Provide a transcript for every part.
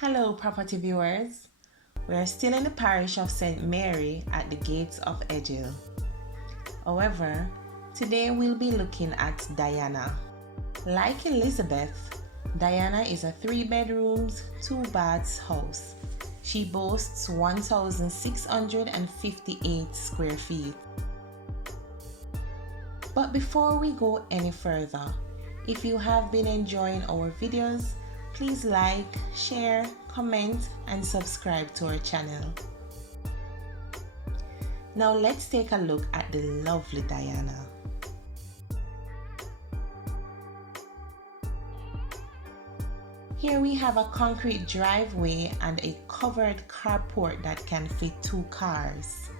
Hello, property viewers. We are still in the parish of St. Mary at the Gates of Edgehill. However, today we'll be looking at Diana. Like Elizabeth, Diana is a 3 bedrooms, 2 baths house. She boasts 1,658 square feet. But before we go any further, if you have been enjoying our videos, please like, share, comment, and subscribe to our channel. Now let's take a look at the lovely Diana. Here we have a concrete driveway and a covered carport that can fit 2 cars.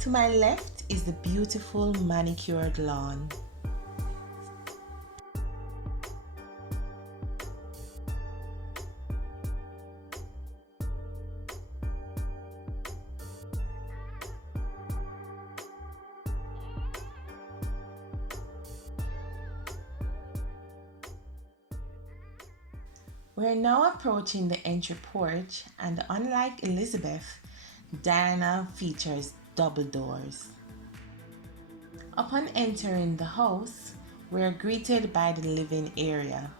To my left is the beautiful manicured lawn. We're now approaching the entry porch, and unlike Elizabeth, Diana features double doors. Upon entering the house, we are greeted by the living area.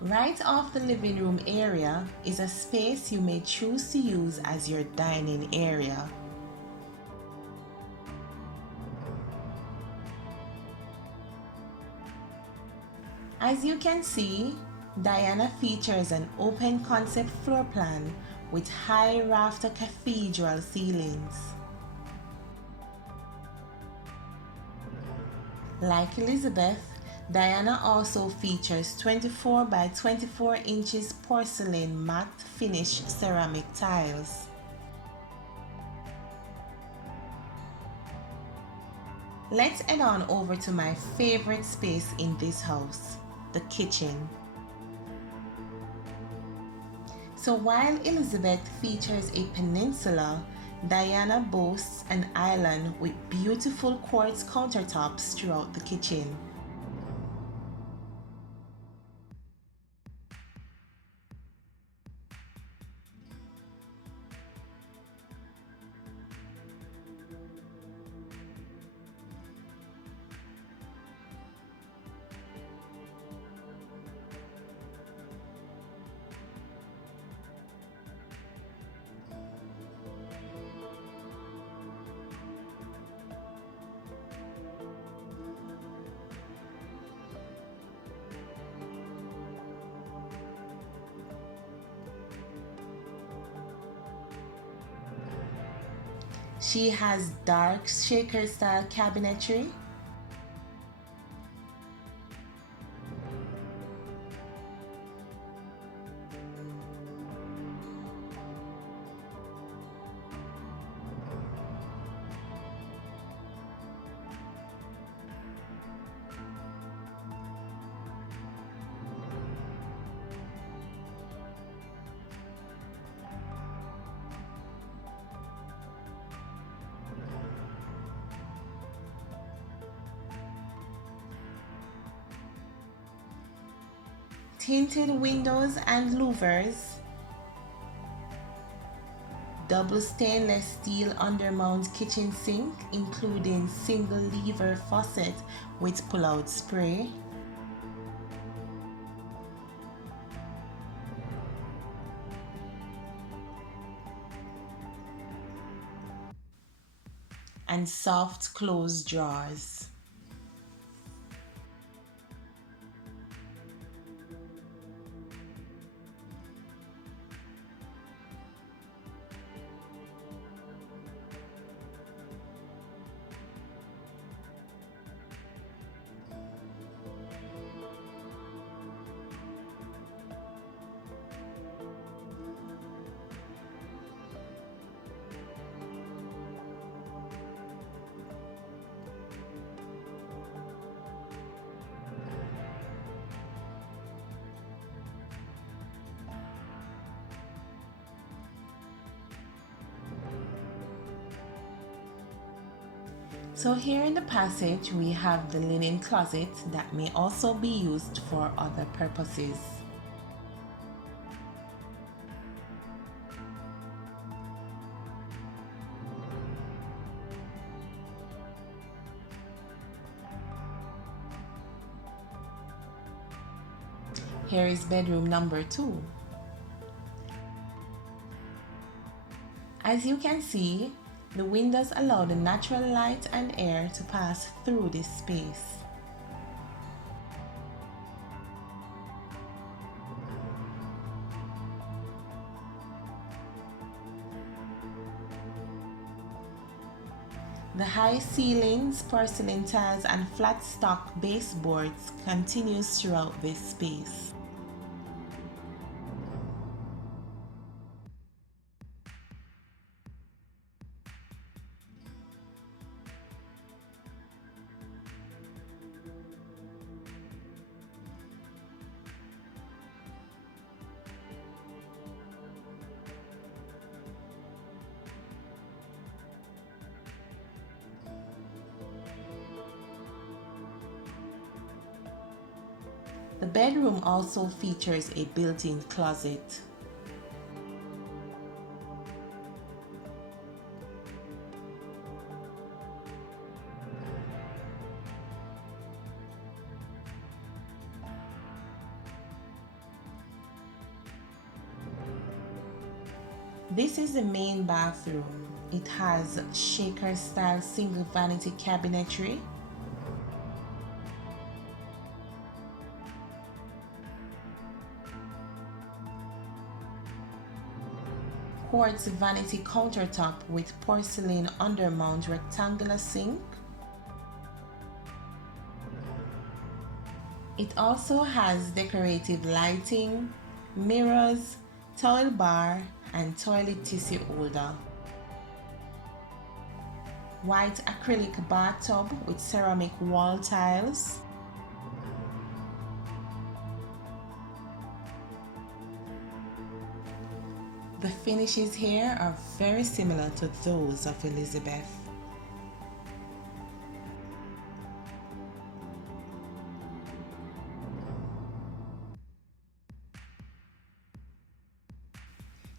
Right off the living room area is a space you may choose to use as your dining area. As you can see, Diana features an open concept floor plan with high rafter cathedral ceilings. Like Elizabeth, Diana also features 24 by 24 inches porcelain matte finish ceramic tiles. Let's head on over to my favorite space in this house, the kitchen. So while Elizabeth features a peninsula, Diana boasts an island with beautiful quartz countertops throughout the kitchen. She has dark shaker style cabinetry, tinted windows and louvers, double stainless steel undermount kitchen sink including single lever faucet with pull-out spray, and soft closed drawers. So here in the passage we have the linen closet that may also be used for other purposes. Here is bedroom number 2. As you can see, the windows allow the natural light and air to pass through this space. The high ceilings, porcelain tiles and flat stock baseboards continues throughout this space. The bedroom also features a built-in closet. This is the main bathroom. It has shaker style single vanity cabinetry, quartz vanity countertop with porcelain undermount rectangular sink. It also has decorative lighting, mirrors, towel bar and toilet tissue holder. White acrylic bathtub with ceramic wall tiles. The finishes here are very similar to those of Elizabeth.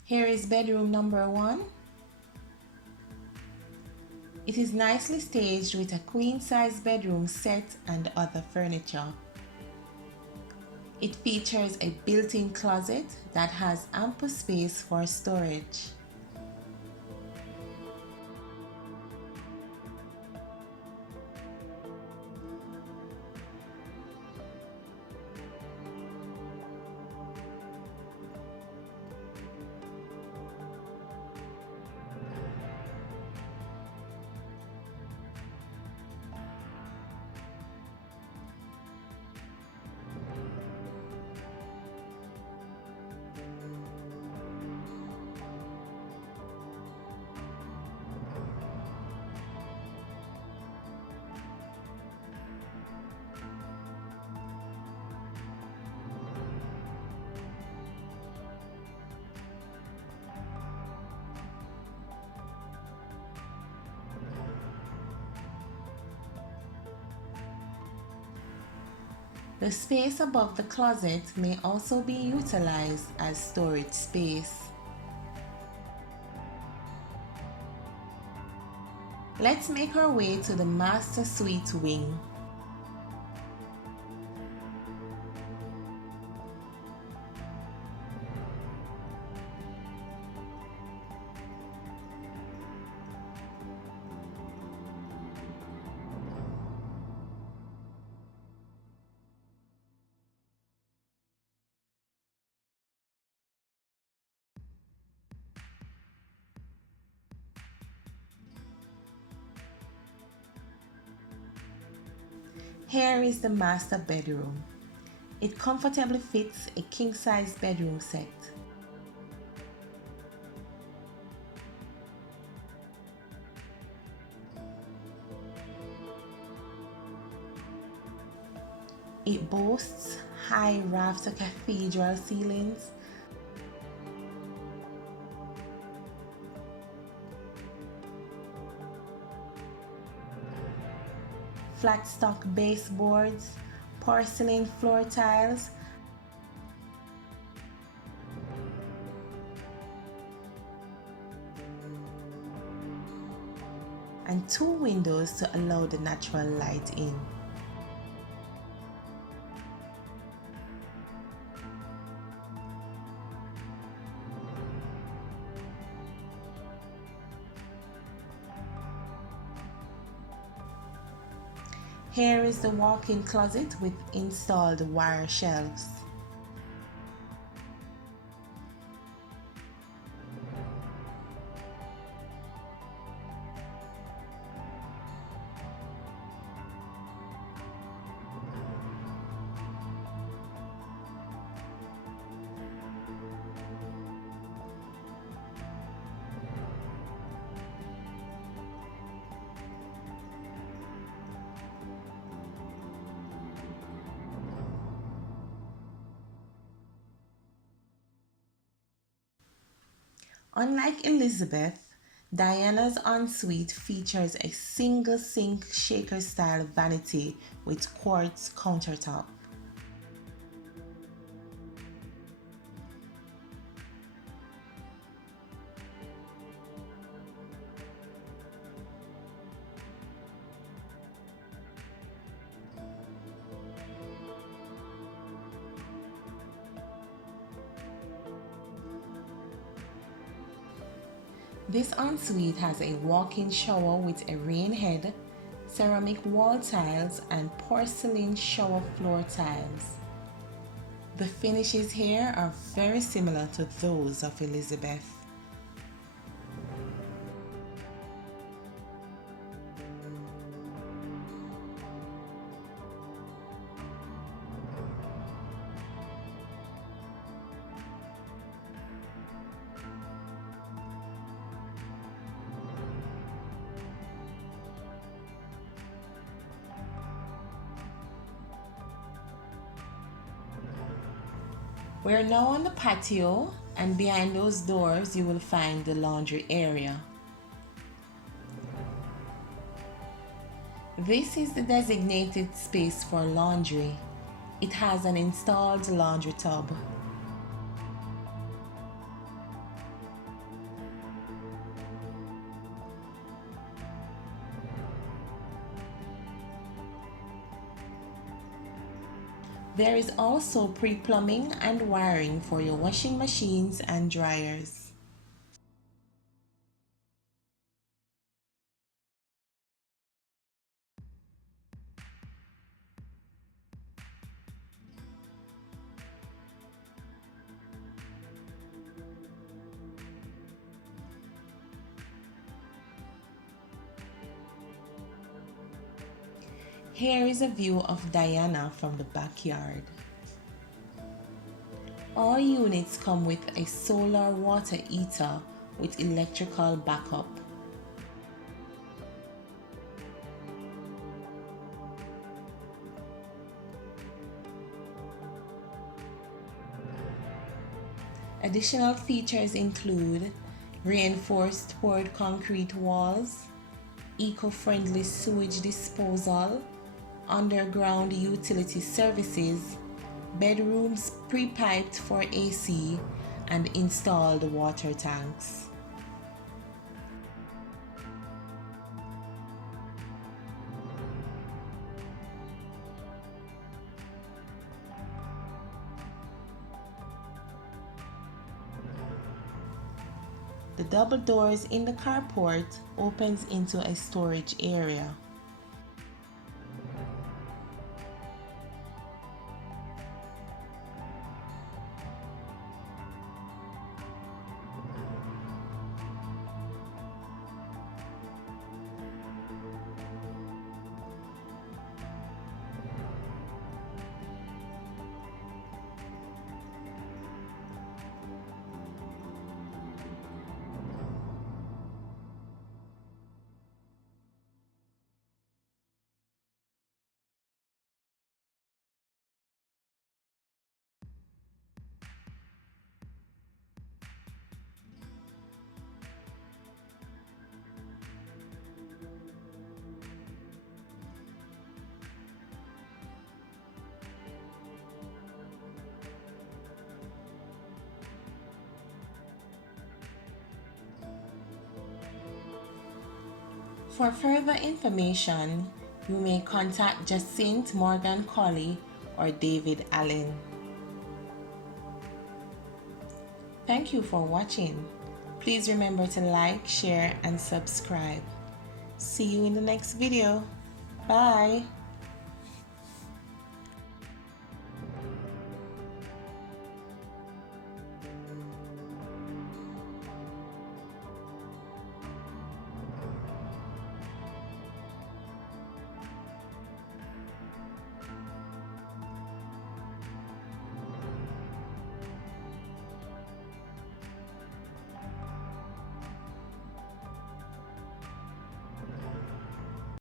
Here is bedroom number 1. It is nicely staged with a queen-size bedroom set and other furniture. It features a built-in closet that has ample space for storage. The space above the closet may also be utilized as storage space. Let's make our way to the master suite wing. Here is the master bedroom. It comfortably fits a king-size bedroom set. It boasts high rafter cathedral ceilings, flat stock baseboards, porcelain floor tiles, and 2 windows to allow the natural light in. Here is the walk-in closet with installed wire shelves. Unlike Elizabeth, Diana's ensuite features a single sink shaker style vanity with quartz countertop. This ensuite has a walk-in shower with a rain head, ceramic wall tiles, and porcelain shower floor tiles. The finishes here are very similar to those of Elizabeth. We are now on the patio, and behind those doors you will find the laundry area. This is the designated space for laundry. It has an installed laundry tub. There is also pre-plumbing and wiring for your washing machines and dryers. Here is a view of Diana from the backyard. All units come with a solar water heater with electrical backup. Additional features include reinforced poured concrete walls, eco-friendly sewage disposal, underground utility services, bedrooms pre-piped for AC, and installed water tanks. The double doors in the carport opens into a storage area. For further information, you may contact Jacinth Morgan Colley or David Allen. Thank you for watching. Please remember to like, share, and subscribe. See you in the next video. Bye.